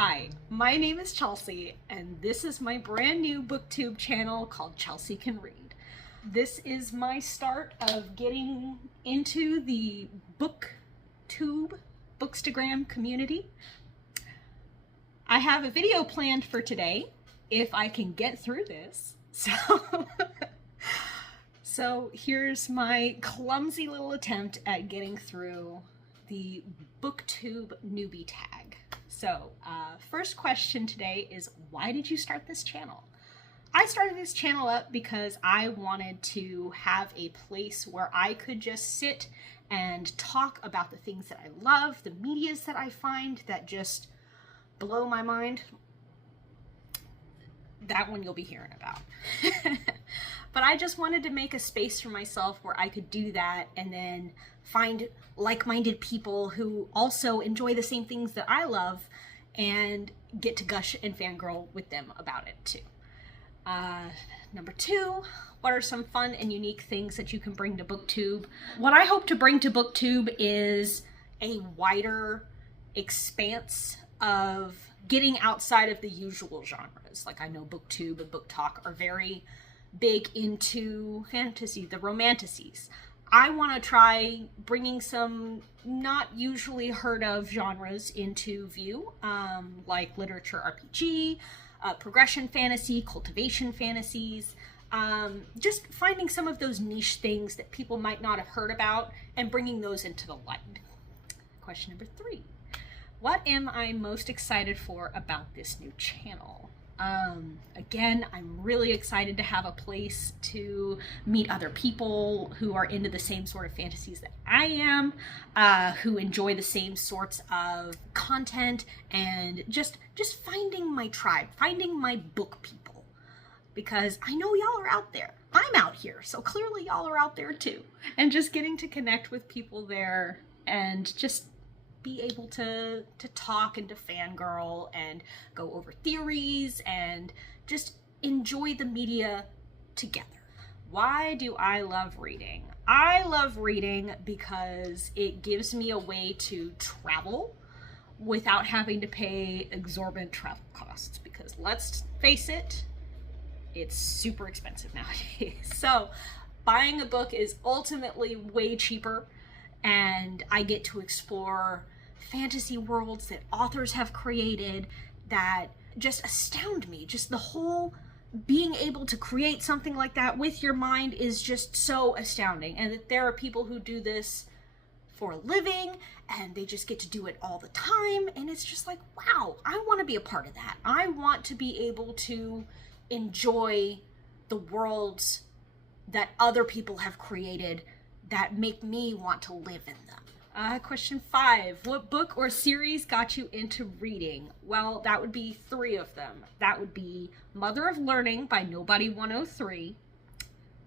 Hi, my name is Chelsea, and this is my brand new Booktube channel called Chelsea Can Read. This is my start of getting into the Booktube, Bookstagram community. I have a video planned for today, if I can get through this. So here's my clumsy little attempt at getting through the Booktube newbie tag. So first question today is, why did you start this channel? I started this channel up because I wanted to have a place where I could just sit and talk about the things that I love, the medias that I find that just blow my mind. That one you'll be hearing about. But I just wanted to make a space for myself where I could do that and then find like-minded people who also enjoy the same things that I love and get to gush and fangirl with them about it too. Number two, what are some fun and unique things that you can bring to Booktube? What I hope to bring to Booktube is a wider expanse of getting outside of the usual genres. Like, I know Booktube and Book Talk are very big into fantasy, the romanticities. I want to try bringing some not usually heard of genres into view, like literature RPG, progression fantasy, cultivation fantasies, just finding some of those niche things that people might not have heard about and bringing those into the light. Question number three. What am I most excited for about this new channel? Again, I'm really excited to have a place to meet other people who are into the same sort of fantasies that I am, who enjoy the same sorts of content, and just finding my tribe, finding my book people. Because I know y'all are out there. I'm out here, so clearly y'all are out there too. And just getting to connect with people there and just be able to talk and to fangirl and go over theories and just enjoy the media together. Why do I love reading? I love reading because it gives me a way to travel without having to pay exorbitant travel costs, because let's face it, it's super expensive nowadays. So buying a book is ultimately way cheaper, and I get to explore fantasy worlds that authors have created that just astound me. Just the whole being able to create something like that with your mind is just so astounding. And that there are people who do this for a living and they just get to do it all the time. And it's just like, wow, I want to be a part of that. I want to be able to enjoy the worlds that other people have created that make me want to live in them. Question 5, what book or series got you into reading? Well, that would be 3 of them. That would be Mother of Learning by Nobody 103,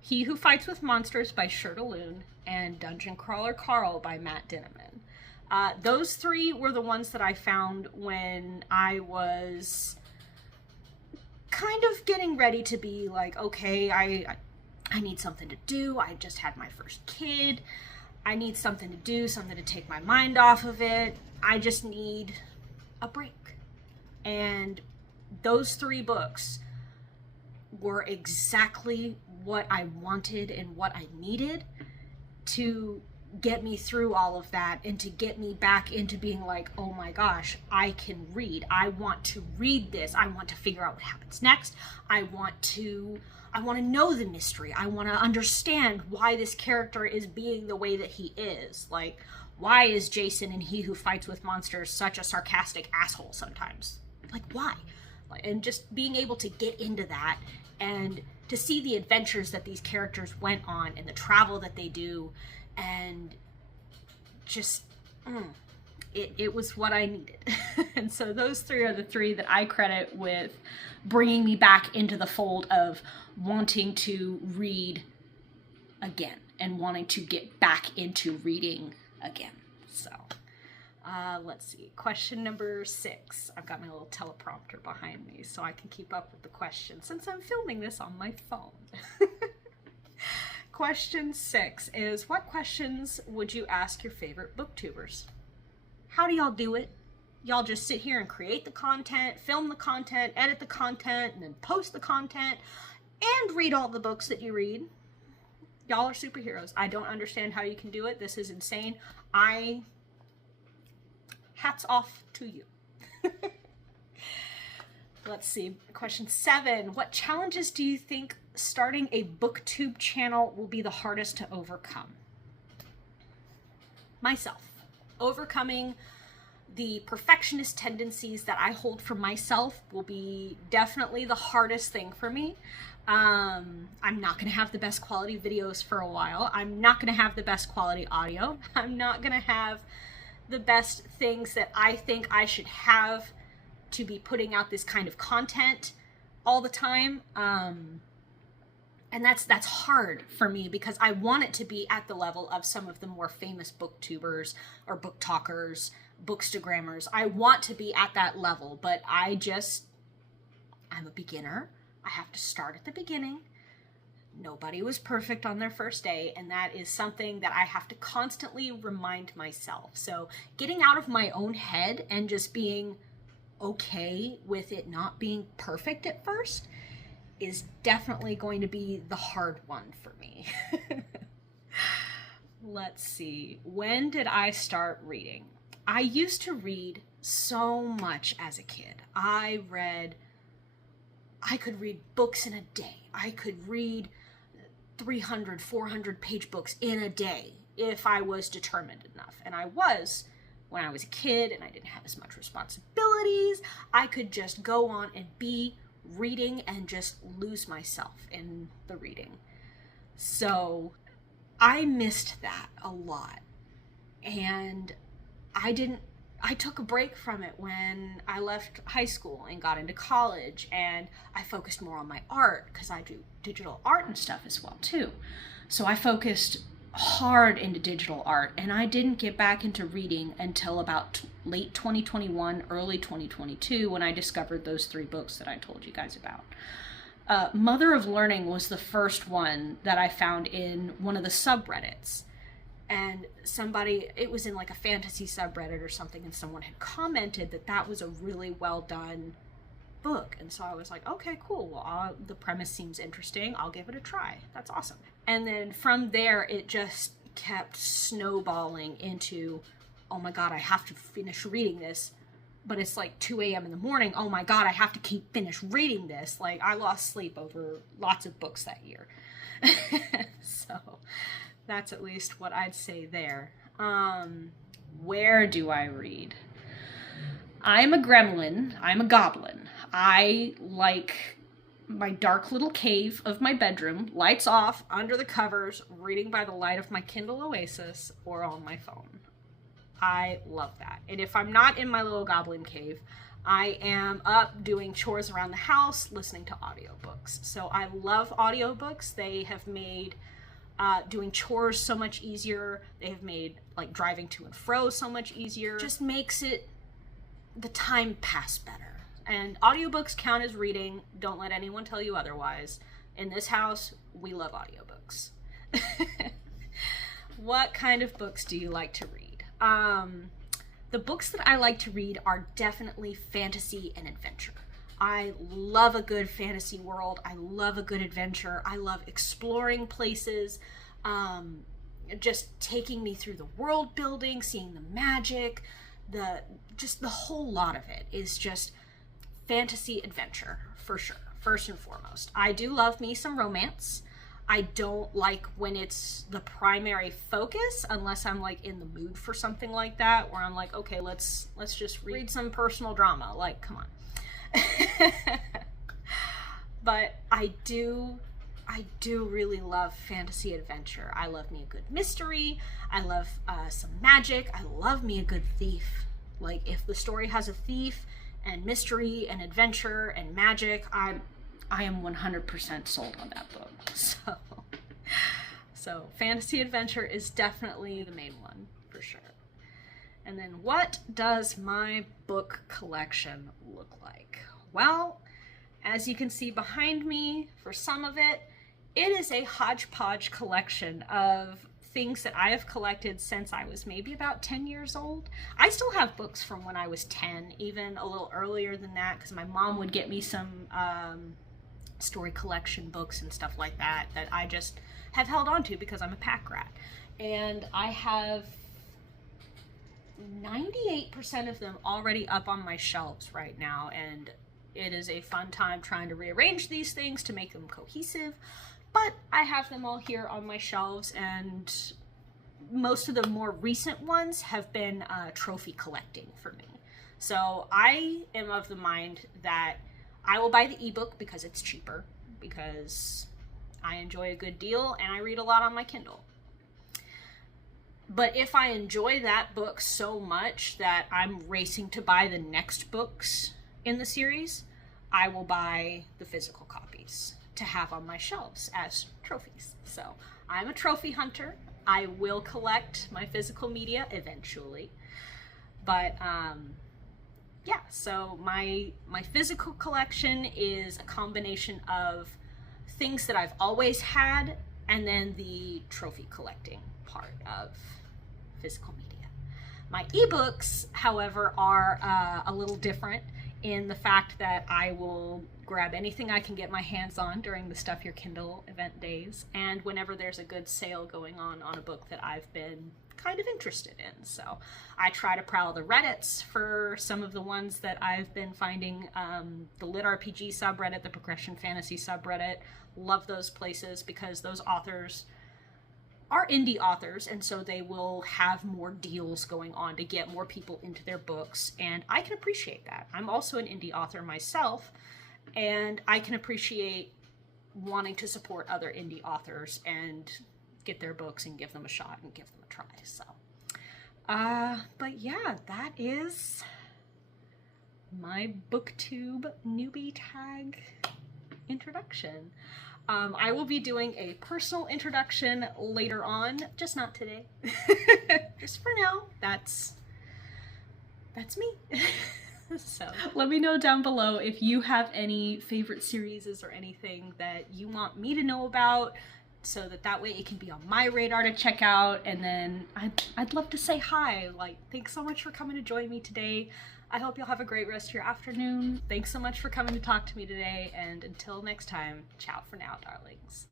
He Who Fights with Monsters by Shirta Loon, and Dungeon Crawler Carl by Matt Dinneman. Those 3 were the ones that I found when I was kind of getting ready to be like, okay, I need something to do. I just had my first kid. I need something to do, something to take my mind off of it. I just need a break. And those 3 books were exactly what I wanted and what I needed to get me through all of that and to get me back into being like, oh my gosh, I can read. I want to read this. I want to figure out what happens next. I want to know the mystery. I want to understand why this character is being the way that he is. Like, why is Jason in He Who Fights with Monsters such a sarcastic asshole sometimes? Like, why? And just being able to get into that and to see the adventures that these characters went on and the travel that they do, and just, it was what I needed. And so those 3 are the 3 that I credit with bringing me back into the fold of wanting to read again and wanting to get back into reading again. So let's see, question number 6. I've got my little teleprompter behind me so I can keep up with the questions since I'm filming this on my phone. Question 6 is, what questions would you ask your favorite booktubers? How do y'all do it? y'all just sit here and create the content, film the content, edit the content, and then post the content, and read all the books that you read. Y'all are superheroes. I don't understand how you can do it. This is insane. Hats off to you. Let's see. Question 7. What challenges do you think starting a Booktube channel will be the hardest to overcome? Myself. Overcoming the perfectionist tendencies that I hold for myself will be definitely the hardest thing for me. I'm not going to have the best quality videos for a while. I'm not going to have the best quality audio. I'm not going to have the best things that I think I should have to be putting out this kind of content all the time. And that's hard for me because I want it to be at the level of some of the more famous booktubers or book talkers, bookstagrammers. I want to be at that level, but I'm a beginner. I have to start at the beginning. Nobody was perfect on their first day, and that is something that I have to constantly remind myself. So getting out of my own head and just being okay with it not being perfect at first is definitely going to be the hard one for me. Let's see. When did I start reading? I used to read so much as a kid. I could read books in a day. I could read 300, 400 page books in a day if I was determined enough. And I was when I was a kid and I didn't have as much responsibilities. I could just go on and be reading and just lose myself in the reading. So I missed that a lot. And I took a break from it when I left high school and got into college, and I focused more on my art because I do digital art and stuff as well too. So I focused hard into digital art, and I didn't get back into reading until about late 2021, early 2022, when I discovered those 3 books that I told you guys about. Mother of Learning was the first one that I found in one of the subreddits. And it was in like a fantasy subreddit or something, and someone had commented that was a really well done book. And so I was like, okay, cool. Well, the premise seems interesting. I'll give it a try. That's awesome. And then from there, it just kept snowballing into, oh my God, I have to finish reading this. But it's like 2 a.m. in the morning. Oh my God, I have to finish reading this. Like, I lost sleep over lots of books that year. So that's at least what I'd say there. Where do I read? I'm a gremlin. I'm a goblin. I like my dark little cave of my bedroom, lights off, under the covers, reading by the light of my Kindle Oasis or on my phone. I love that. And if I'm not in my little goblin cave, I am up doing chores around the house, listening to audiobooks. So I love audiobooks. They have made doing chores so much easier. They have made like driving to and fro so much easier. Just makes the time pass better. And audiobooks count as reading. Don't let anyone tell you otherwise. In this house, we love audiobooks. What kind of books do you like to read? The books that I like to read are definitely fantasy and adventure. I love a good fantasy world. I love a good adventure. I love exploring places, just taking me through the world building, seeing the magic, the whole lot of it is just fantasy adventure for sure, first and foremost. I do love me some romance. I don't like when it's the primary focus unless I'm like in the mood for something like that, where I'm like, okay, let's just read some personal drama. Like, come on. But I do really love fantasy adventure. I love me a good mystery. I love some magic. I love me a good thief. Like, if the story has a thief and mystery and adventure and magic, I am 100% sold on that book. So fantasy adventure is definitely the main one for sure. And then what does my book collection look like? Well, as you can see behind me, for some of it, it is a hodgepodge collection of things that I have collected since I was maybe about 10 years old. I still have books from when I was 10, even a little earlier than that, because my mom would get me some story collection books and stuff like that that I just have held on to because I'm a pack rat. And I have 98% of them already up on my shelves right now, and it is a fun time trying to rearrange these things to make them cohesive, but I have them all here on my shelves, and most of the more recent ones have been trophy collecting for me. So I am of the mind that I will buy the ebook because it's cheaper, because I enjoy a good deal and I read a lot on my Kindle. But if I enjoy that book so much that I'm racing to buy the next books in the series, I will buy the physical copies to have on my shelves as trophies. So I'm a trophy hunter. I will collect my physical media eventually. But yeah, so my physical collection is a combination of things that I've always had and then the trophy collecting part of physical media. My ebooks, however, are a little different in the fact that I will grab anything I can get my hands on during the Stuff Your Kindle event days, and whenever there's a good sale going on a book that I've been kind of interested in. So I try to prowl the Reddits for some of the ones that I've been finding. The Lit RPG subreddit, the Progression Fantasy subreddit, love those places because those authors are indie authors, and so they will have more deals going on to get more people into their books, and I can appreciate that. I'm also an indie author myself, and I can appreciate wanting to support other indie authors and get their books and give them a shot and give them a try. So but yeah, that is my Booktube newbie tag introduction. I will be doing a personal introduction later on, just not today. Just for now, that's me. So let me know down below if you have any favorite series or anything that you want me to know about, so that way it can be on my radar to check out. And then I'd love to say hi. Like, thanks so much for coming to join me today. I hope you'll have a great rest of your afternoon. Thanks so much for coming to talk to me today, and until next time, ciao for now, darlings.